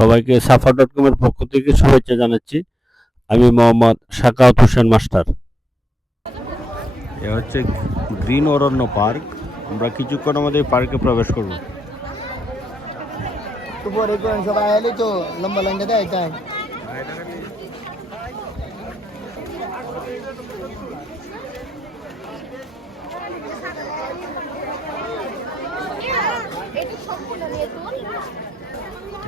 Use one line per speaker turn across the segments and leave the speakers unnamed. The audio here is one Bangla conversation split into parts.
সবাইকে সাফা ডট কমের পক্ষ থেকে শুভেচ্ছা জানাচ্ছি। আমি মোহাম্মদ শাকাউত হোসেন মাস্টার। এ হচ্ছে গ্রিন অরণ্য পার্ক। আমরা কিছুক্ষণ আমাদের পার্কে প্রবেশ করব।
সবাই এলে তো লম্বা লাইনটা দেয় তাই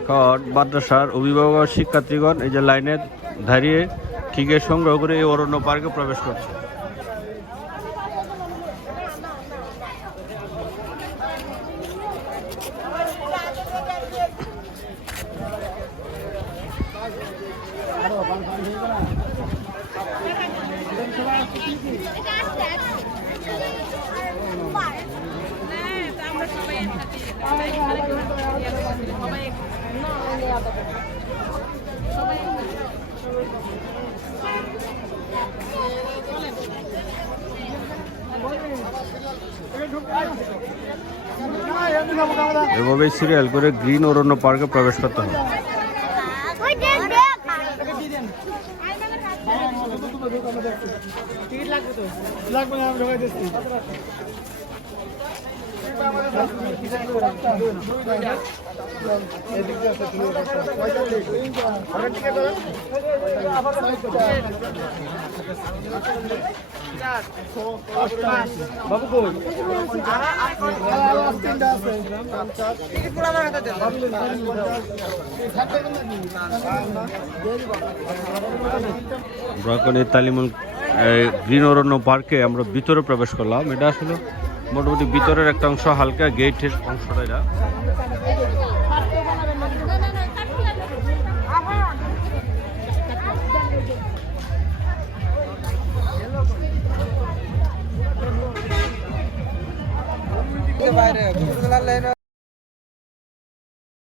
এখন মাদ্রাসার অভিভাবক, শিক্ষার্থীগণ, এই যে লাইনে দাঁড়িয়ে টিকিট সংগ্রহ করে এই অরণ্য পার্কে প্রবেশ করছে। এভাবে সিরিয়াল করে গ্রিন অরণ্য পার্কে প্রবেশ করতে হবে
লাগবে না আমি ঢোকাই দিচ্ছি। বাবু
তালিমুল গ্রিন অরণ্য পার্কে আমরা ভিতরে প্রবেশ করলাম। এটা আসলে মোটামুটি ভিতরের একটা অংশ হালকা গেটের অংশটা এটা
বাইরে